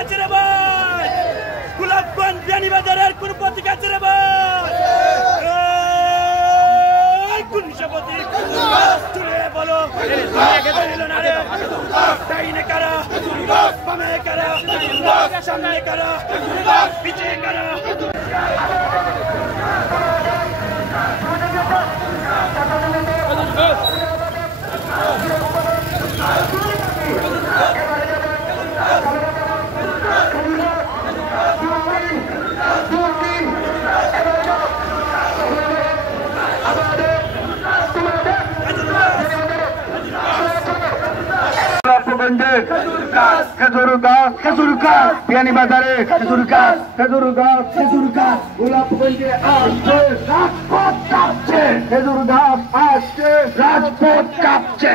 আছে রে ভাই? গোলাপগঞ্জ বিয়ানীবাজারের কোন প্রতীক আছে রে ভাই? কোন প্রতীক তুলে বলো। ডাইনে কারা, বামে কারা, সামনে কারা, পিছিয়ে কারা? খেজুর গাছ বিয়ানীবাজারে খেজুর গাছ গোলাপগঞ্জে আসছে রাজপথ কাঁপছে, খেজুর গাছ আসছে রাজপথ কাঁপছে।